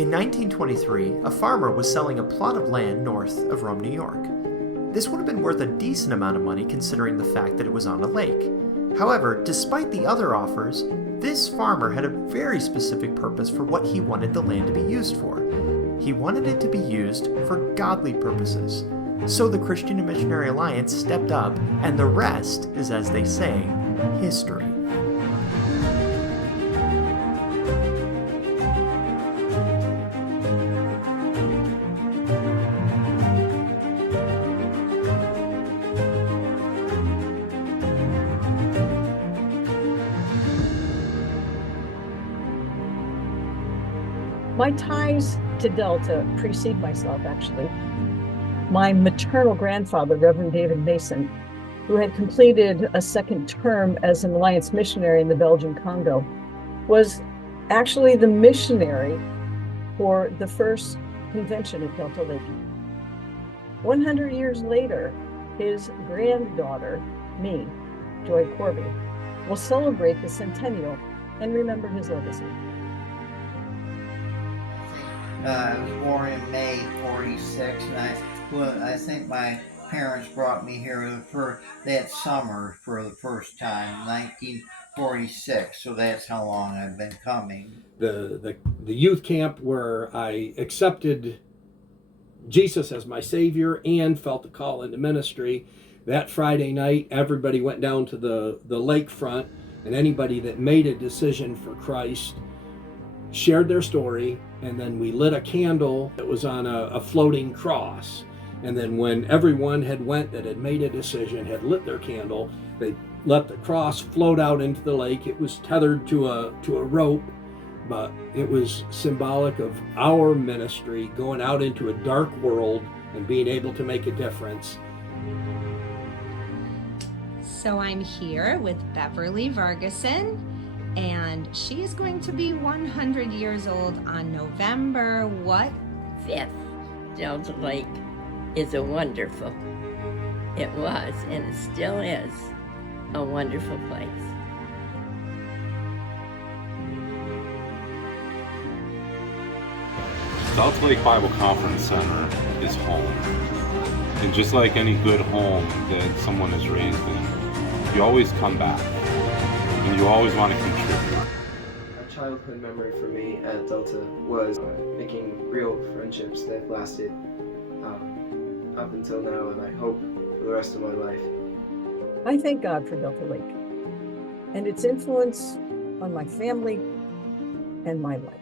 In 1923, a farmer was selling a plot of land north of Rome, New York. This would have been worth a decent amount of money considering the fact that it was on a lake. However, despite the other offers, this farmer had a very specific purpose for what he wanted the land to be used for. He wanted it to be used for godly purposes. So the Christian and Missionary Alliance stepped up, and the rest is, as they say, history. My ties to Delta precede myself, actually. My maternal grandfather, Reverend David Mason, who had completed a second term as an Alliance missionary in the Belgian Congo, was actually the missionary for the first convention at Delta Lake. 100 years later, his granddaughter, me, Joy Corby, will celebrate the centennial and remember his legacy. I was born in May '46, and I think my parents brought me here that summer for the first time, 1946. So that's how long I've been coming. The youth camp where I accepted Jesus as my Savior and felt the call into ministry. That Friday night, everybody went down to the lakefront, and anybody that made a decision for Christ shared their story, and then we lit a candle that was on a floating cross. And then when everyone had went that had made a decision, had lit their candle, they let the cross float out into the lake. It was tethered to a rope, but it was symbolic of our ministry going out into a dark world and being able to make a difference. So I'm here with Beverly Vargason, and she is going to be 100 years old on November what? 5th. Delta Lake is a wonderful, it was and it still is a wonderful place. Delta Lake Bible Conference Center is home. And just like any good home that someone is raised in, you always come back. And you always want to contribute. A childhood memory for me at Delta was making real friendships that lasted up until now, and I hope for the rest of my life. I thank God for Delta Lake and its influence on my family and my life.